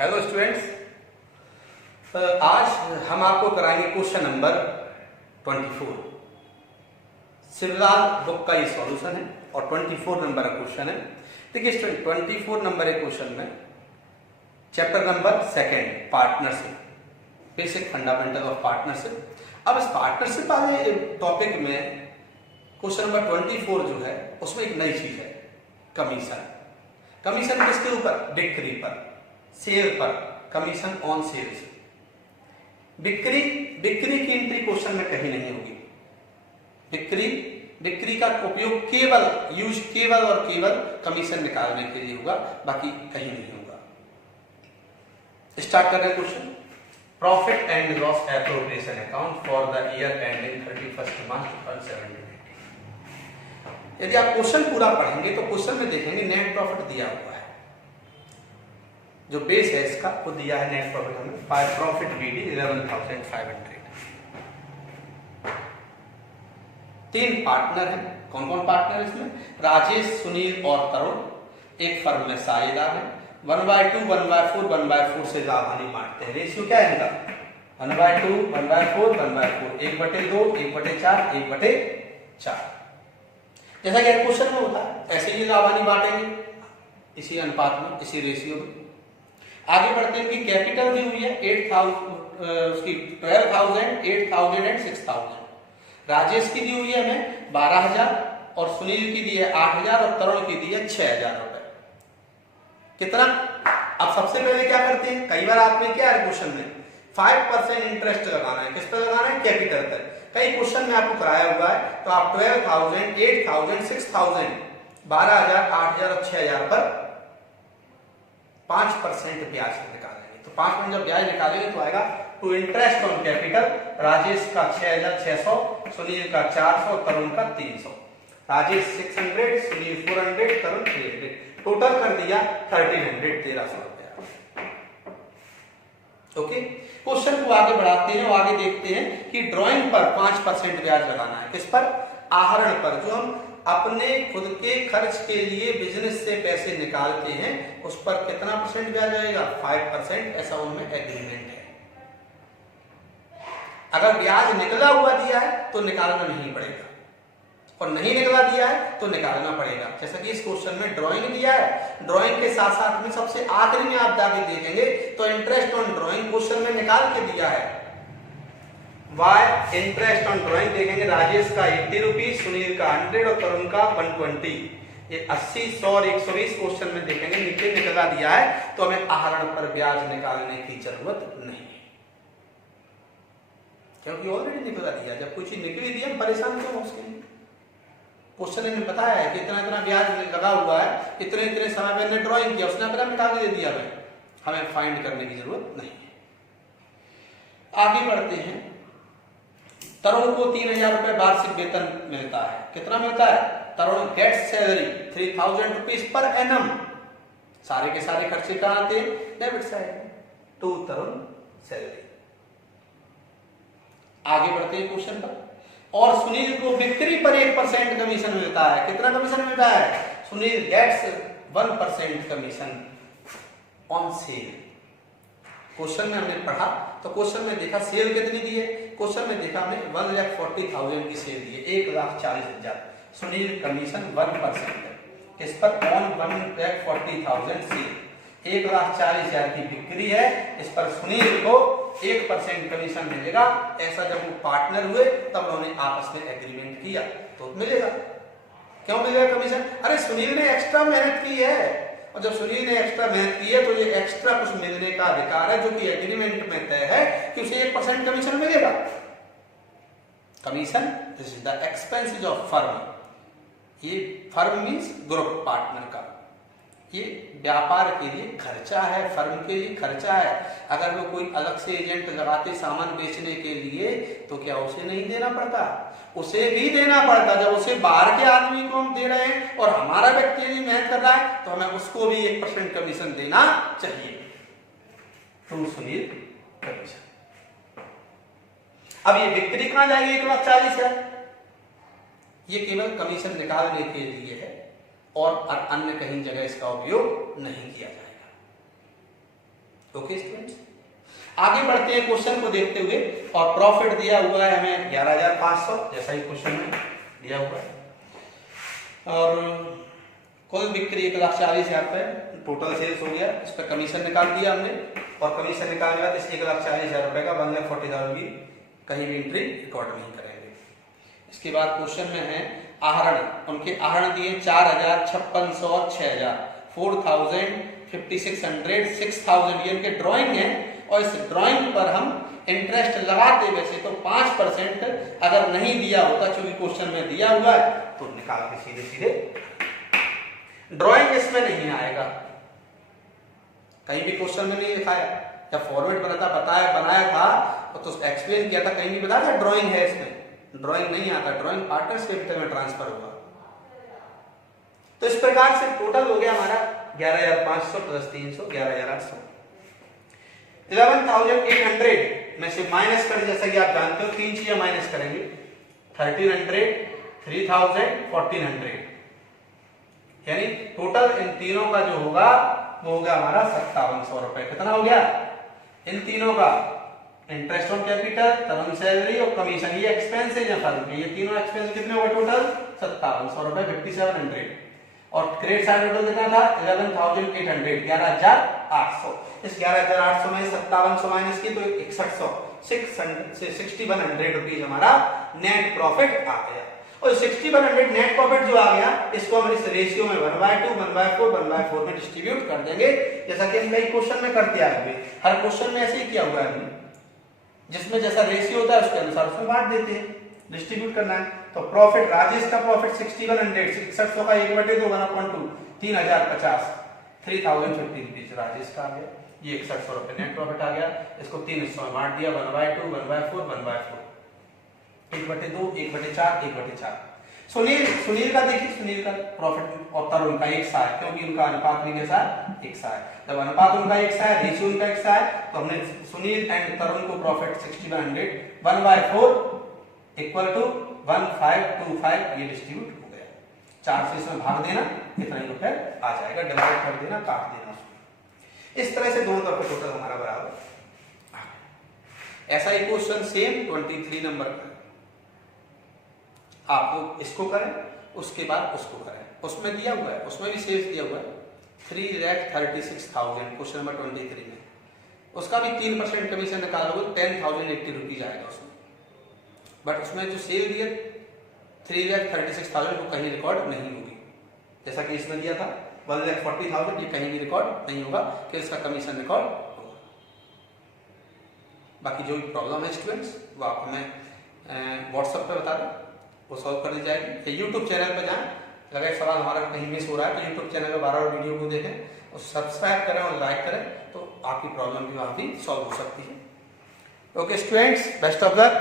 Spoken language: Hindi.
हेलो स्टूडेंट्स, आज हम आपको कराएंगे क्वेश्चन नंबर 24। शिवलाल बुक का ये सॉल्यूशन है और 24 नंबर का क्वेश्चन है। देखिए स्टूडेंट, 24 नंबर के क्वेश्चन में chapter number 2 partnership, basic fundamental of partnership. अब इस पार्टनरशिप वाले टॉपिक में क्वेश्चन नंबर 24 जो है उसमें एक नई चीज है, कमीशन। कमीशन किसके ऊपर? बिक्री पर, सेल पर, कमीशन ऑन सेल्स। बिक्री की एंट्री क्वेश्चन में कहीं नहीं होगी। बिक्री का उपयोग केवल और केवल कमीशन निकालने के लिए होगा, बाकी कहीं नहीं होगा। स्टार्ट कर रहे हैं question. Profit and loss appropriation account for the year ending 31 मार्च 2017। यदि आप क्वेश्चन पूरा पढ़ेंगे तो क्वेश्चन में देखेंगे नेट प्रॉफिट दिया हुआ है, जो बेस है इसका वो दिया है नेट प्रॉफिट हमें प्रॉफिट बीडी 11,500। 3 पार्टनर हैं। कौन कौन पार्टनर इसमें? राजेश, सुनील और तरुण। एक फर्म में साझेदार है। 1/2, 1/4, 1/4 से लाभ हानि बांटते हैं। रेशियो क्या है इनका? 1/2, 1/4, 1/4, 1/2, 1/4, 1/4। जैसा कि क्वेश्चन में होता है ऐसे ही लाभ हानि बांटेंगे, इसी अनुपात में, इसी रेशियो में। आगे बढ़ते हैं कि कैपिटल दी हुई है 12,000, 8,000 एंड 6,000। राजेश की दी हुई है हमें 12,000 और सुनील की दी है 8,000 और तरुण की दी है 6,000 रुपए। कितना? अब सबसे पहले क्या करते हैं, कई बार आपने क्या है क्वेश्चन में 5% इंटरेस्ट लगाना है। किस पर लगाना है? कैपिटल पर। कई क्वेश्चन में आपको कराया हुआ है तो आप 12,000, 8,000, 6,000, 12,000, 8,000 और 6,000 पर 5% ब्याज निकालेंगे। तो 5% जब ब्याज निकालेंगे तो आएगा to interest on capital. Rajesh का 6,600, सुनील का 400, तरुण का 300। राजेश 600, सुनील 400, तरुण 300। टोटल कर दिया 1,300 रुपया। ओके, क्वेश्चन को आगे बढ़ाते हैं और आगे देखते हैं कि ड्राइंग पर 5% ब्याज लगाना है। किस पर? आहरण पर। जो हम अपने खुद के खर्च के लिए बिजनेस से पैसे निकालते हैं उस पर कितना परसेंट ब्याज आएगा? 5%। ऐसा उनमें एग्रीमेंट है। अगर ब्याज निकला हुआ दिया है तो निकालना नहीं पड़ेगा, और नहीं निकला दिया है तो निकालना पड़ेगा। जैसा कि इस क्वेश्चन में ड्राइंग दिया है, ड्राइंग के साथ साथ में सबसे आखिरी में आप जाके देखेंगे तो इंटरेस्ट ऑन ड्राइंग क्वेश्चन में निकाल के दिया है। वाई इंटरेस्ट ऑन ड्राइंग देखेंगे, राजेश का 80 रुपीज, सुनील का 100 और तरुण का 120। ये 80, 100 और 120 क्वेश्चन में देखेंगे नीचे निकला दिया है तो हमें आहरण पर ब्याज निकालने की जरूरत नहीं है, क्योंकि ऑलरेडी निकला दिया। जब कुछ निकली दी हम परेशान क्यों? उसके लिए क्वेश्चन ने बताया है कि इतना इतना ब्याज लगा हुआ है, इतने इतने समय में हमने ड्राइंग किया, उसने अपना मिटा के दे दिया, हमें फाइंड करने की जरूरत नहीं है। आगे बढ़ते हैं। तरुण को 3,000 रुपए वार्षिक वेतन मिलता है। कितना मिलता है? Tarun gets salary 3,000 rupees per annum. सारे के सारे खर्चे कहां आते हैं? Debit side to Tarun salary. आगे बढ़ते हैं क्वेश्चन पर। और सुनील को बिक्री पर 1% कमीशन मिलता है। कितना कमीशन मिलता है? Sunil gets 1% commission on sale. Question में हमने पढ़ा तो क्वेश्चन में देखा सेल कितनी दी है। क्वेश्चन में देखा हमने 1,40,000 की सेल दी है, 1,40,000। सुनील कमीशन 1% किस पर? On 1,40,000 cell. 1,40,000 की बिक्री है, इस पर सुनील को 1% कमीशन मिलेगा। ऐसा जब वो पार्टनर हुए तब उन्होंने आपस में एग्रीमेंट किया तो मिलेगा। क्यों मिलेगा कमीशन? अरे सुनील ने एक्स्ट्रा मेहनत की है, और जब सुनील ने एक्स्ट्रा मेहनत की है तो ये एक्स्ट्रा कुछ मिलने का अधिकार है, जो कि एग्रीमेंट में तय है कि उसे 1% कमीशन मिलेगा। Commission this is the expenses of firm. ये फर्म मींस ग्रुप पार्टनर का, ये व्यापार के लिए खर्चा है, फर्म के लिए खर्चा है। अगर वो कोई अलग से एजेंट लगाते सामान बेचने के लिए तो क्या उसे नहीं देना पड़ता? उसे भी देना पड़ता। जब उसे बाहर के आदमी को हम दे रहे हैं और हमारा व्यक्ति यदि मेहनत कर रहा है तो हमें उसको भी 1% कमीशन देना चाहिए। To Sunil commission. अब ये बिक्री कहां जाएगी? 1,40,000। ये केवल कमीशन निकालने के लिए है और अन्य कहीं जगह इसका उपयोग नहीं किया जाएगा। ओके स्टूडेंट्स, आगे बढ़ते हैं क्वेश्चन को देखते हुए। और प्रॉफिट दिया हुआ है हमें 11,500, जैसा ही क्वेश्चन में दिया हुआ है। और कुल बिक्री 1,40,000 रुपए टोटल सेल्स हो गया। इस पर कमीशन निकाल दिया हमने, और कमीशन निकालने के बाद इस 1,40,000 रुपए का 1,40,000 की कहीं भी एंट्री रिकॉर्ड नहीं करेंगे। इसके बाद क्वेश्चन में है आहरण। उनके आहरण दिए 4,000, 5,600, 6,000, 4,000, 5,600, 6,000 ये इनके ड्राइंग है। और इस ड्राइंग पर हम इंटरेस्ट लगाते वैसे तो 5% अगर नहीं दिया होता, चूंकि क्वेश्चन में दिया हुआ है तो निकाल के सीधे सीधे ड्राइंग इसमें नहीं आएगा, कहीं भी क्वेश्चन में नहीं लिखा है। जब फॉर्मेट बनाया था तो एक्सप्लेन किया था, कहीं भी बताया था ड्राइंग है, इसमें ड्राइंग नहीं आता। ड्राइंग पार्टनर्स कैपिटल में ट्रांसफर हुआ। तो इस प्रकार से टोटल हो गया हमारा 11,500 प्लस 300, 11,800। 11,800 में से माइनस करें, जैसा कि आप जानते हो 3 चीजें माइनस करेंगे, 1,300, 3,000, 1,400, यानी टोटल इन तीनों का जो होगा वो होगा हमारा 5,700 रुपए। कितना हो गया इन तीनों का? Interest on capital, term salary और कमीशन, ये एक्सपेंसेस है फर्म के। ये तीनों एक्सपेंस कितने हो गए टोटल? 5,700 रुपए, 5,700। और क्रेडिट साइड टोटल कितना था? 11,800, 11,800। इस 11,800 में 5,700 माइनस की तो 6100, 6,100 रुपीज हमारा नेट प्रॉफिट आ गया। और 6,100 नेट प्रॉफिट जो आ गया, इसको हम इस रेशियो में 1/2, 1/4, 1/4 में डिस्ट्रीब्यूट कर देंगे, जैसा कि हम कई क्वेश्चन में करते आए हुए। हर क्वेश्चन में ऐसे ही किया हुआ है हमने, जिसमें जैसा रेशियो होता है उसके अनुसार उसमें बांट देते हैं, डिस्ट्रीब्यूट करना है। तो प्रॉफिट, राजेश का प्रॉफिट 6,100, 6100 का 1/2, 1/2, 3,050, 3,050 रुपीज राजेश का आ गया। ये 6100 रुपए नेट प्रॉफिट आ गया। इसको 3 हिस्सों में बांट दिया, 1/2, 1/4, 1/4, 1/2, 1/4, 1/4। सुनील का देखिए, सुनील का प्रॉफिट और तरुण का एक सा है, क्योंकि उनका अनुपात भी कैसा है? एक सा है। जब अनुपात उनका एक सा है, रेशियो उनका एक सा है, तो हमने सुनील एंड तरुण को प्रॉफिट 6,100, 1/4 इक्वल टू 1,525 ये डिस्ट्रीब्यूट हो गया। 4 से इसमें भाग देना, कितना ही रुपए आ जाएगा, डिवाइड कर देना, काट देना। इस तरह से दोनों तरफ टोटल हमारा बराबर। ऐसा ही क्वेश्चन सेम 23 नंबर का आप लोग इसको करें, उसके बाद उसको करें। उसमें दिया हुआ है, उसमें भी सेल्स दिया हुआ है 3,36,000 क्वेश्चन नंबर 23 में। उसका भी 3% कमीशन निकालोगे 10,080 रुपीज आएगा उसमें। बट उसमें जो सेल दिया 3,36,000 वो कहीं रिकॉर्ड नहीं होगी, जैसा कि इसमें दिया था 1,40,000, ये कहीं भी रिकॉर्ड नहीं होगा कि इसका कमीशन रिकॉर्ड होगा। बाकी जो भी प्रॉब्लम है स्टूडेंट्स, वो आप हमें व्हाट्सएप पे बता दें, वो सॉल्व कर दी जाएगी। यूट्यूब चैनल पर जाएं, अगर सवाल हमारा कहीं मिस हो रहा है तो यूट्यूब चैनल पर बार-बार वीडियो को देखें और सब्सक्राइब करें और लाइक करें, तो आपकी प्रॉब्लम भी वहाँ भी सॉल्व हो सकती है। Okay students, best of luck.